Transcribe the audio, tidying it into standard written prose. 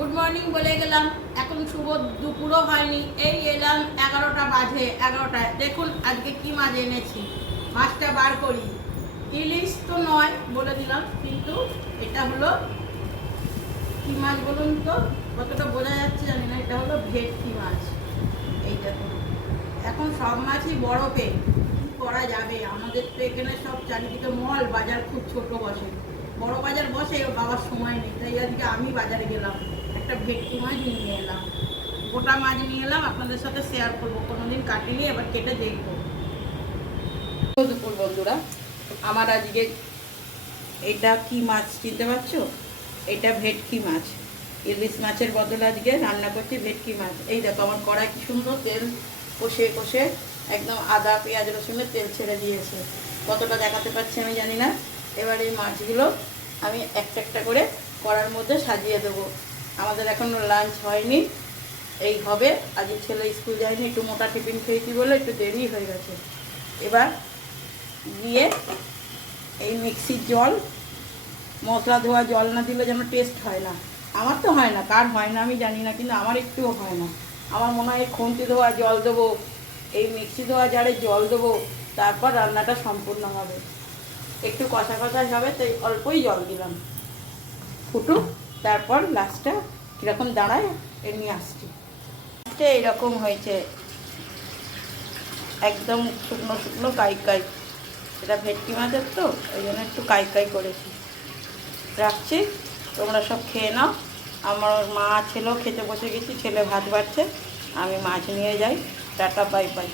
Good morning বলে গেলাম, এখন শুভ দুপুরও হয়নি, এই এলাম 11টা বাজে। 11টায় দেখুন আজকে কি মাছ এনেছি। মাছটা বার করি। ইলিশ তো নয় বলে দিলাম, কিন্তু এটা হলো কি মাছ বলুন তো, কতটা বোঝা যাচ্ছে জানি না। এটা হলো ভেটকি মাছ। এই দেখুন, এখন সব মাছই বরফে, কি করা যাবে। আমাদের তো এখানে সব চারিদিকে মল, বাজার খুব ছোট বসে। বড় বাজার বসে, বাবার সময় নেই, তাই আজকে আমি বাজারে গেলাম, একটা ভেটকি মাছ নিয়ে এলাম। গোটা মাছ নিয়ে এলাম, আপনাদের সাথে শেয়ার করবো। কোনোদিন কাটিনি, এবার কেটে দেখবো। দুপুর বন্ধুরা, আমার আজকে এটা কি মাছ চিনতে পারছো? এটা ভেটকি মাছ। ইলিশ মাছের বদলে আজকে রান্না করছি ভেটকি মাছ। এই দেখো আমার কড়াই কি সুন্দর তেল কষে কষে একদম আদা পেঁয়াজ রসুনের তেল ছেড়ে দিয়েছে। কতটা দেখাতে পারছি আমি জানি না। এবার এই মাছগুলো আমি একটা একটা করে কড়ার মধ্যে সাজিয়ে দেবো। আমাদের এখনও লাঞ্চ হয়নি, এই হবে। আজকে ছেলে স্কুল যায়নি, একটু মোটা টিফিন খেয়েছি বলে একটু দেরি হয়ে গেছে। এবার দিয়ে এই মিক্সির জল, মশলা ধোয়া জল না দিলে যেন টেস্ট হয় না। আমার তো হয় না, কার হয় না আমি জানি না, কিন্তু আমার একটুও হয় না। আমার মনে হয় খুন্তি ধোয়া জল দেবো, এই মিক্সি ধোয়া জারে জল দেবো, তারপর রান্নাটা সম্পূর্ণ হবে। একটু কষা কষা হবে, তাই অল্পই জল দিলাম, ফুটুক, তারপর লাস্টটা কীরকম দাঁড়ায় এমনি আসছি। এইরকম হয়েছে, একদম শুকনো শুকনো কাই কাই। এটা ভেটকি মাছের তো, ওই জন্য একটু কাই কাই করেছি। রাখছি, তোমরা সব খেয়ে নাও। আমার মা ছেলেও খেতে বসে গেছি, ছেলে ভাত বাড়ছে, আমি মাছ নিয়ে যাই। Tata, bye bye.